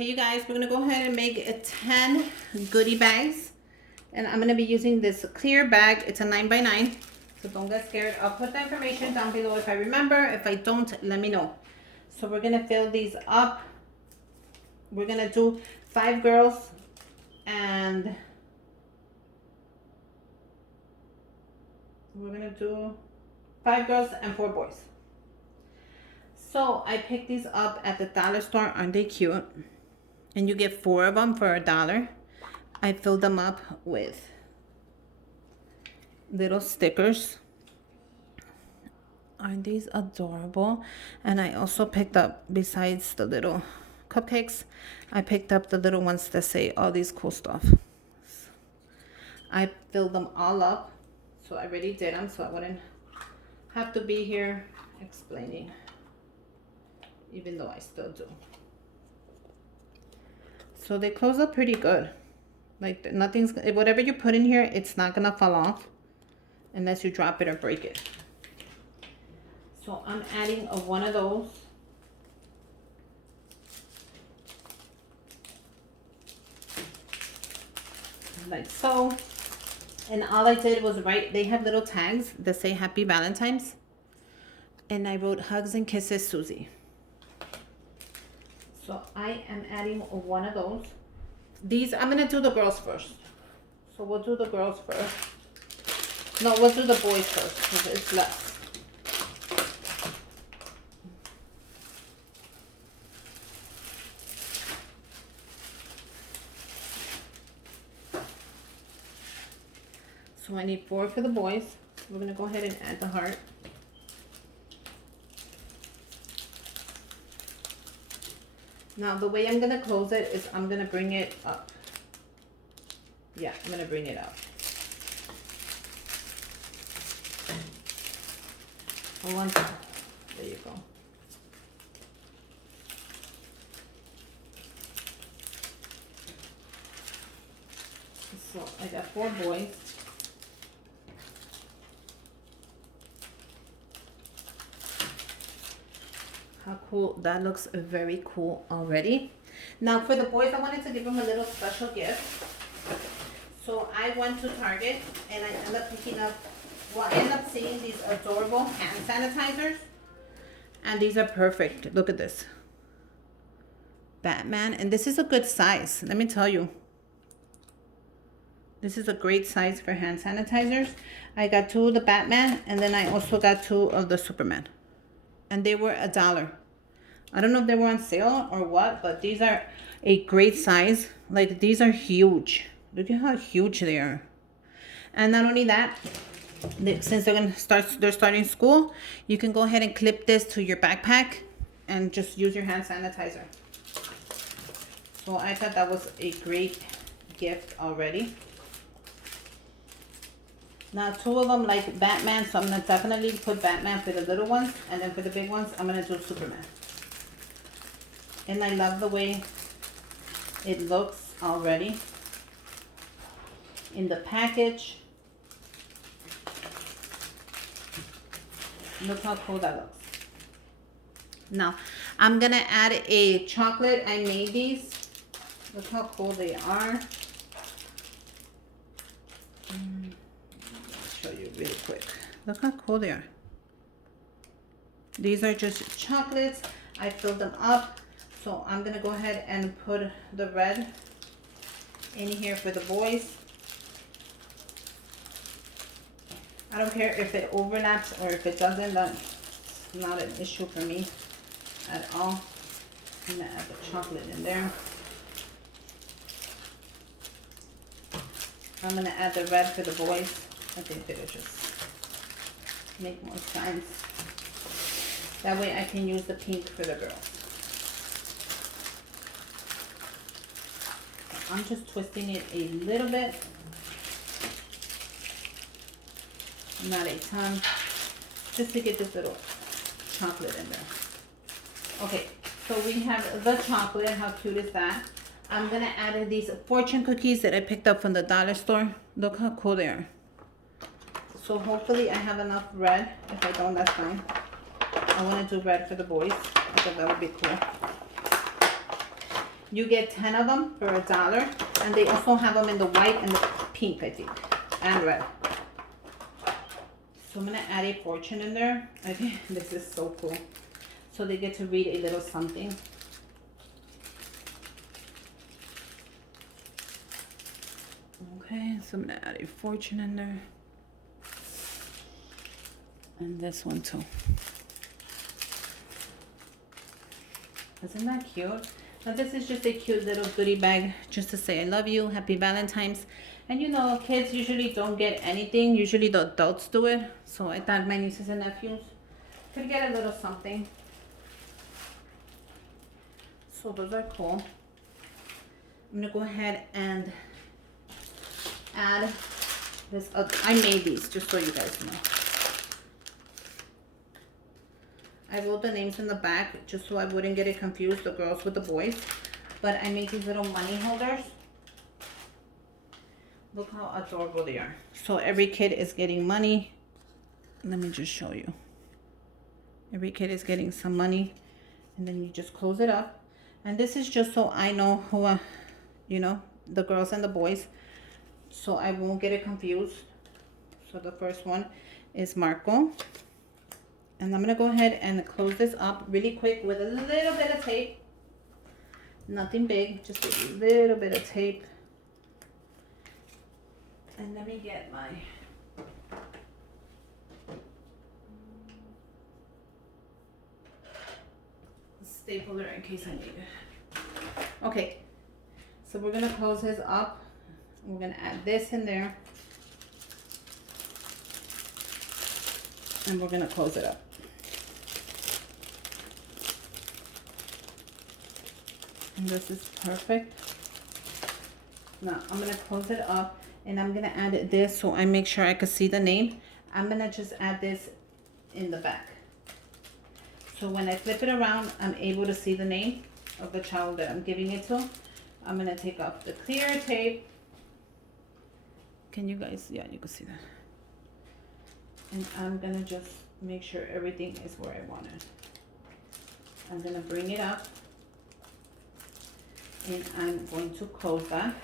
Okay, you guys, we're gonna go ahead and make 10 goodie bags. And I'm gonna be using this clear bag. It's a 9x9, so don't get scared. I'll put the information down below if I remember. If I don't, let me know. So we're gonna fill these up. We're gonna do 5 girls and we're gonna do 5 girls and 4 boys. So I picked these up at the dollar store. Aren't they cute? And you get 4 of them for $1. I filled them up with little stickers. Aren't these adorable? And I also picked up, besides the little cupcakes, I picked up the little ones that say all these cool stuff. I filled them all up, so I already did them, so I wouldn't have to be here explaining, even though I still do. So they close up pretty good. Like nothing's, whatever you put in here, it's not gonna fall off unless you drop it or break it. So I'm adding one of those. Like so. And all I did was write, they have little tags that say Happy Valentine's. And I wrote Hugs and Kisses, Susie. So I am adding one of those. These, I'm gonna do the girls first. So we'll do the girls first. No, we'll do the boys first because it's less. So I need 4 for the boys. So we're gonna go ahead and add the heart. Now the way I'm gonna close it is I'm gonna bring it up. Yeah, I'm gonna bring it up. There you go. So I got 4 boys. How cool. That looks very cool already. Now for the boys, I wanted to give them a little special gift. So I went to Target and I ended up picking up, well, I ended up seeing these adorable hand sanitizers. And these are perfect. Look at this. Batman. And this is a good size. Let me tell you. This is a great size for hand sanitizers. I got 2 of the Batman and then I also got 2 of the Superman. And they were $1. I don't know if they were on sale or what, but these are a great size. Like these are huge. Look at how huge they are. And not only that, since they're starting school, you can go ahead and clip this to your backpack and just use your hand sanitizer. So I thought that was a great gift already. Now 2 of them like Batman, so I'm gonna definitely put Batman for the little ones, and then for the big ones, I'm gonna do Superman. And I love the way it looks already in the package. Look how cool that looks. Now I'm gonna add a chocolate. I made these. Look how cool they are. Show you really quick. Look how cool they are. These are just chocolates. I filled them up. So I'm gonna go ahead and put the red in here for the boys. I don't care if it overlaps or if it doesn't. That's not an issue for me at all. I'm gonna add the chocolate in there. I'm gonna add the red for the boys. I think it'll just make more sense. That way I can use the pink for the girls. I'm just twisting it a little bit. Not a ton. Just to get this little chocolate in there. Okay, so we have the chocolate. How cute is that? I'm gonna add in these fortune cookies that I picked up from the dollar store. Look how cool they are. So hopefully I have enough red. If I don't, that's fine. I want to do red for the boys. I thought that would be cool. You get 10 of them for $1. And they also have them in the white and the pink, I think, and red. So I'm gonna add a fortune in there. I think this is so cool. So they get to read a little something. Okay, so I'm gonna add a fortune in there. And this one too. Isn't that cute? Now this is just a cute little goodie bag just to say I love you, happy Valentine's. And you know, kids usually don't get anything. Usually the adults do it. So I thought my nieces and nephews could get a little something. So those are cool. I'm gonna go ahead and add this. I made these just so you guys know. I wrote the names in the back just so I wouldn't get it confused, the girls with the boys. But I made these little money holders. Look how adorable they are. So every kid is getting money. Let me just show you. Every kid is getting some money. And then you just close it up. And this is just so I know who, you know, the girls and the boys. So I won't get it confused. So the first one is Marco. And I'm going to go ahead and close this up really quick with a little bit of tape. Nothing big, just a little bit of tape. And let me get my stapler in case I need it. Okay, so we're going to close this up. We're going to add this in there. And we're going to close it up. And this is perfect. Now I'm going to close it up. And I'm going to add this so I make sure I can see the name. I'm going to just add this in the back. So when I flip it around, I'm able to see the name of the child that I'm giving it to. I'm going to take off the clear tape. Can you guys, yeah, you can see that. And I'm going to just make sure everything is where I want it. I'm going to bring it up. And I'm going to close that.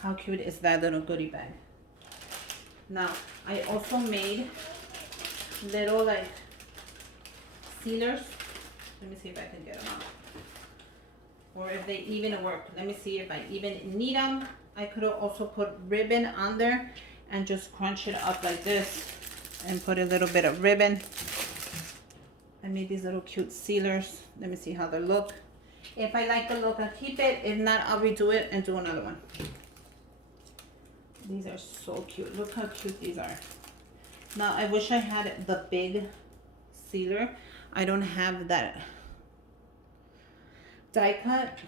How cute is that little goodie bag? Now, I also made little like sealers. Let me see if I can get them out. Or if they even work. Let me see if I even need them. I could have also put ribbon on there and just crunch it up like this and put a little bit of ribbon. I made these little cute sealers. Let me see how they look. If I like the look, I'll keep it. If not, I'll redo it and do another one. These are so cute. Look how cute these are. Now, I wish I had the big sealer. I don't have that die cut.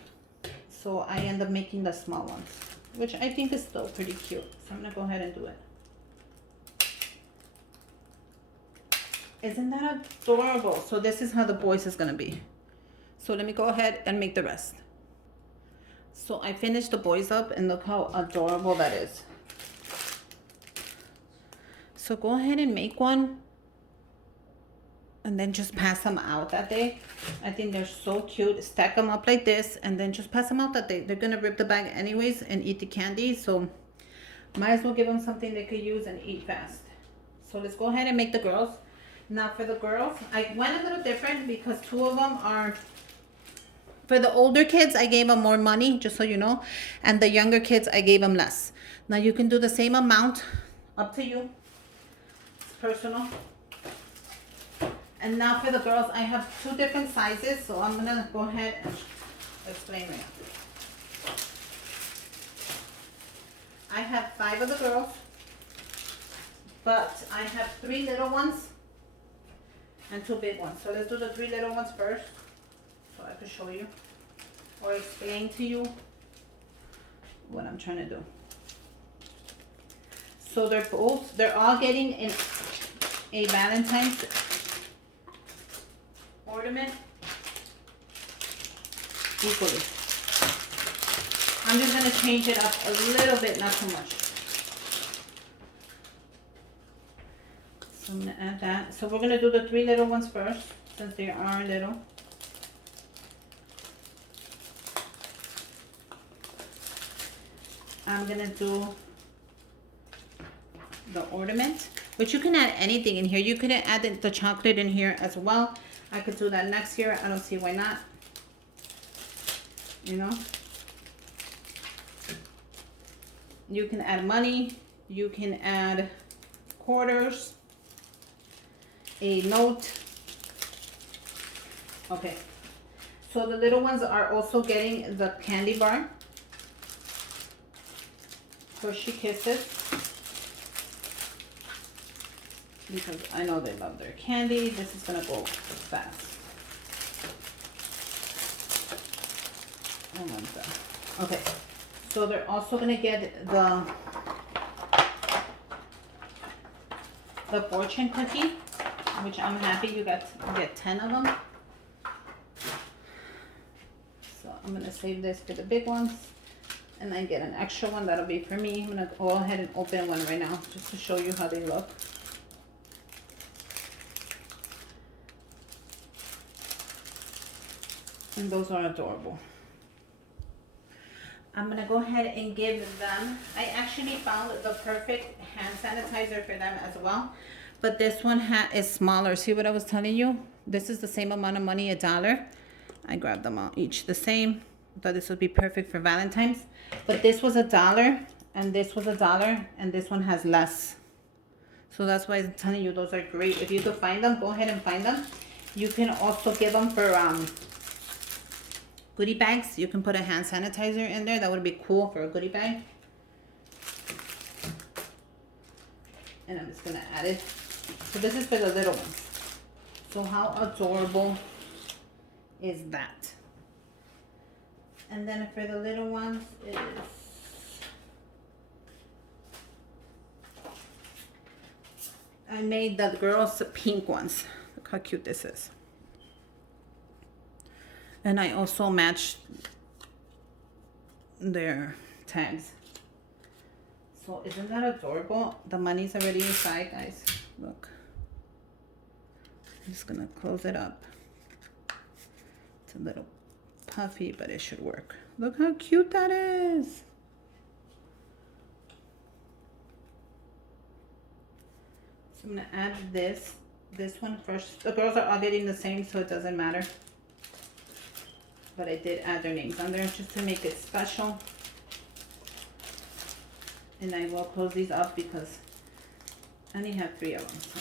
So I end up making the small ones, which I think is still pretty cute. So I'm going to go ahead and do it. Isn't that adorable? So this is how the boys is going to be. So let me go ahead and make the rest. So I finished the boys up and look how adorable that is. So go ahead and make one and then just pass them out that day. I think they're so cute. Stack them up like this and then just pass them out that day. They're gonna rip the bag anyways and eat the candy. So might as well give them something they could use and eat fast. So let's go ahead and make the girls. Now for the girls, I went a little different because two of them are, for the older kids, I gave them more money, just so you know. And the younger kids, I gave them less. Now you can do the same amount, up to you. It's personal. And now for the girls, I have two different sizes. So I'm gonna go ahead and explain right now. I have 5 of the girls, but I have 3 little ones and 2 big ones. So let's do the 3 little ones first, so I can show you or explain to you what I'm trying to do. So they're all getting in a Valentine's ornament equally. I'm just going to change it up a little bit, not too much. So I'm going to add that. So we're going to do the 3 little ones first, since they are little. I'm gonna do the ornament, which you can add anything in here. You could add the chocolate in here as well. I could do that next year. I don't see why not. You know, you can add money, you can add quarters, a note. Okay, so the little ones are also getting the candy bar, Hershey Kisses, because I know they love their candy. This is gonna go fast. Oh my God. Okay, so they're also gonna get the fortune cookie, which I'm happy you get 10 of them. So I'm gonna save this for the big ones, and then get an extra one that'll be for me. I'm gonna go ahead and open one right now just to show you how they look. And those are adorable. I'm gonna go ahead and give them, I actually found the perfect hand sanitizer for them as well, but this one is smaller. See what I was telling you? This is the same amount of money, $1. I grabbed them all each the same. I thought this would be perfect for Valentine's, but this was $1 and this was $1, and this one has less. So that's why I'm telling you, those are great. If you could find them, go ahead and find them. You can also give them for goodie bags. You can put a hand sanitizer in there. That would be cool for a goodie bag. And I'm just gonna add it. So this is for the little ones. So how adorable is that? And then for the little ones is, I made the girls pink ones. Look how cute this is. And I also matched their tags. So isn't that adorable? The money's already inside, guys. Look. I'm just gonna close it up. It's a little puffy, but it should work. Look how cute that is. So I'm gonna add this one first. The girls are all getting the same, so it doesn't matter. But I did add their names on there just to make it special. And I will close these up because I only have 3 of them. So.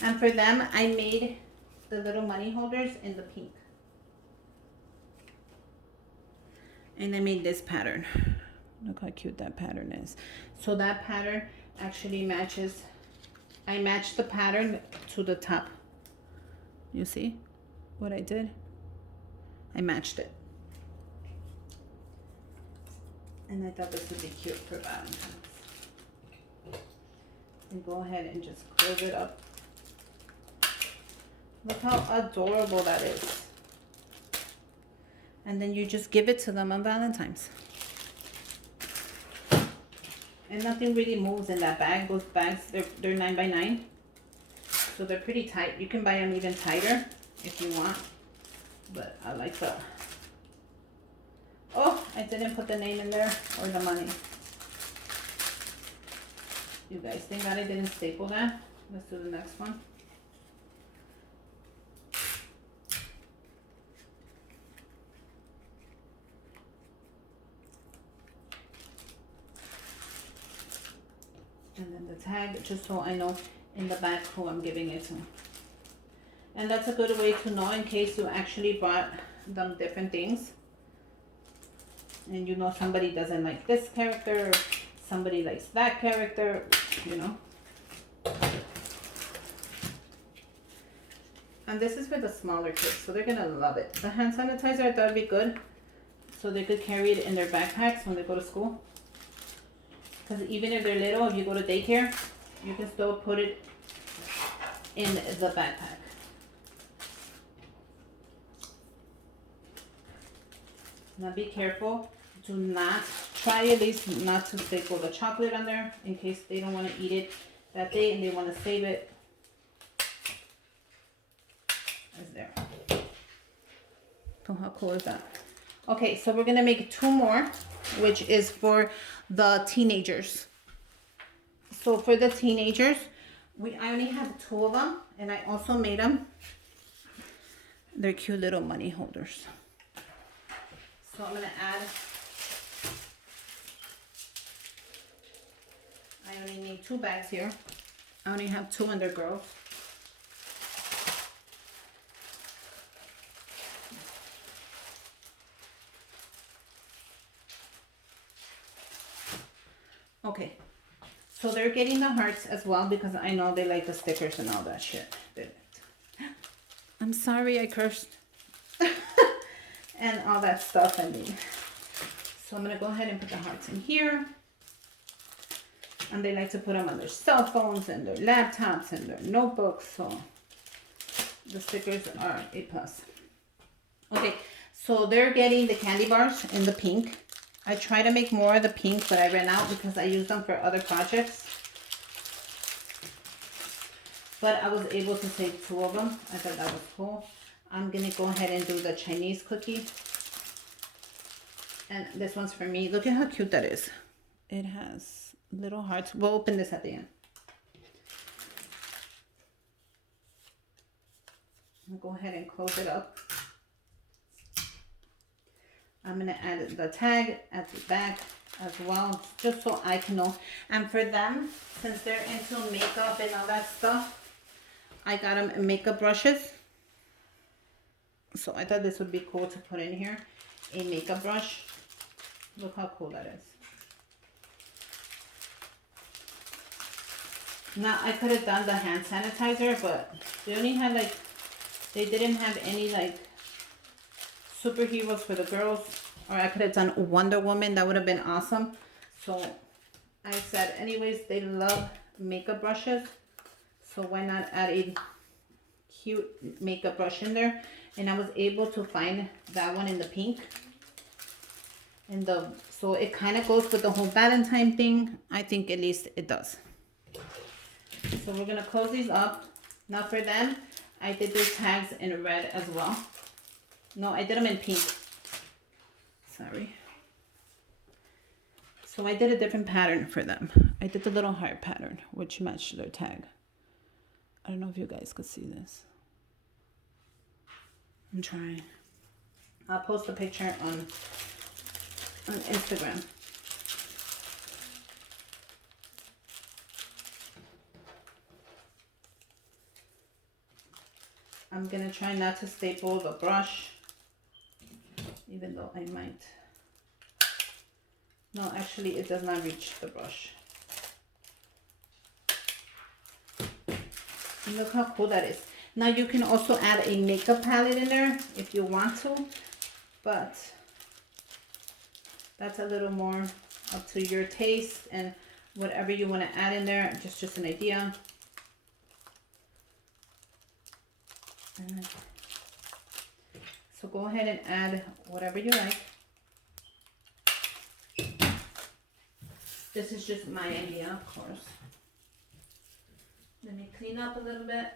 And for them, I made the little money holders in the pink. And I made this pattern. Look how cute that pattern is. So that pattern actually matches, I matched the pattern to the top. You see what I did? I matched it. And I thought this would be cute for Valentine's. And go ahead and just close it up. Look how adorable that is. And then you just give it to them on Valentine's. And nothing really moves in that bag. Those bags, they're 9x9. So they're pretty tight. You can buy them even tighter if you want. But I like the... Oh, I didn't put the name in there or the money. You guys think that I didn't staple that? Let's do the next one. And then the tag, just so I know in the back who I'm giving it to. And that's a good way to know in case you actually bought them different things. And you know somebody doesn't like this character, somebody likes that character, you know. And this is for the smaller kids, so they're gonna love it. The hand sanitizer, I thought would be good, so they could carry it in their backpacks when they go to school. Because even if they're little, if you go to daycare, you can still put it in the backpack. Now be careful. Do not, try at least not to staple the chocolate on there in case they don't want to eat it that day and they want to save it. It's there. So how cool is that? Okay, so we're gonna make 2 more, which is for the teenagers. So for the teenagers, I only have 2 of them, and I also made them. They're cute little money holders. So I'm gonna add, I only need 2 bags here. I only have 2 under girls. Okay, so they're getting the hearts as well because I know they like the stickers and all that shit. I'm sorry I cursed. And all that stuff. So I'm gonna go ahead and put the hearts in here. And they like to put them on their cell phones and their laptops and their notebooks. So the stickers are a plus. Okay, so they're getting the candy bars in the pink. I try to make more of the pink, but I ran out because I used them for other projects. But I was able to save 2 of them. I thought that was cool. I'm going to go ahead and do the Chinese cookie. And this one's for me. Look at how cute that is. It has little hearts. We'll open this at the end. I'll go ahead and close it up. I'm going to add the tag at the back as well, just so I can know. And for them, since they're into makeup and all that stuff, I got them makeup brushes. So I thought this would be cool to put in here, a makeup brush. Look how cool that is. Now I could have done the hand sanitizer, but they only had they didn't have any superheroes for the girls. Or I could have done Wonder Woman. That would have been awesome. So I said, anyways, they love makeup brushes. So why not add a cute makeup brush in there? And I was able to find that one in the pink. So it kind of goes with the whole Valentine thing. I think at least it does. So we're going to close these up. Now for them, I did their tags in red as well. No, I did them in pink. Sorry. So I did a different pattern for them. I did the little heart pattern, which matched their tag. I don't know if you guys could see this. I'm trying. I'll post a picture on Instagram. I'm gonna try not to staple the brush, even though I might. No, actually it does not reach the brush. And look how cool that is. Now you can also add a makeup palette in there if you want to, but that's a little more up to your taste and whatever you want to add in there. Just an idea. So go ahead and add whatever you like. This is just my idea, of course. Let me clean up a little bit.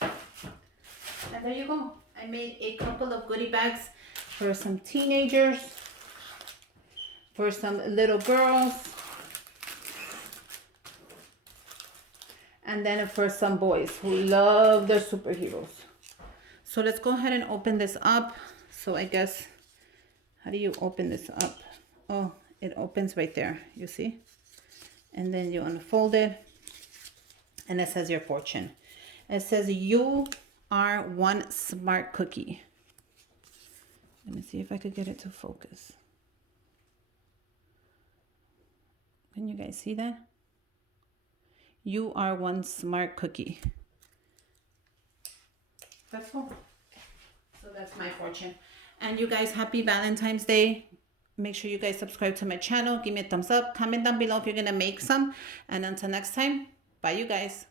And there you go. I made a couple of goodie bags for some teenagers, for some little girls, and then for some boys who love their superheroes. So let's go ahead and open this up. So I guess, how do you open this up? Oh, it opens right there, you see? And then you unfold it, and it says your fortune. It says you are one smart cookie. Let me see if I could get it to focus. Can you guys see that? You are one smart cookie. That's cool. So that's my fortune. And you guys, happy Valentine's Day. Make sure you guys subscribe to my channel. Give me a thumbs up. Comment down below if you're going to make some. And until next time, bye you guys.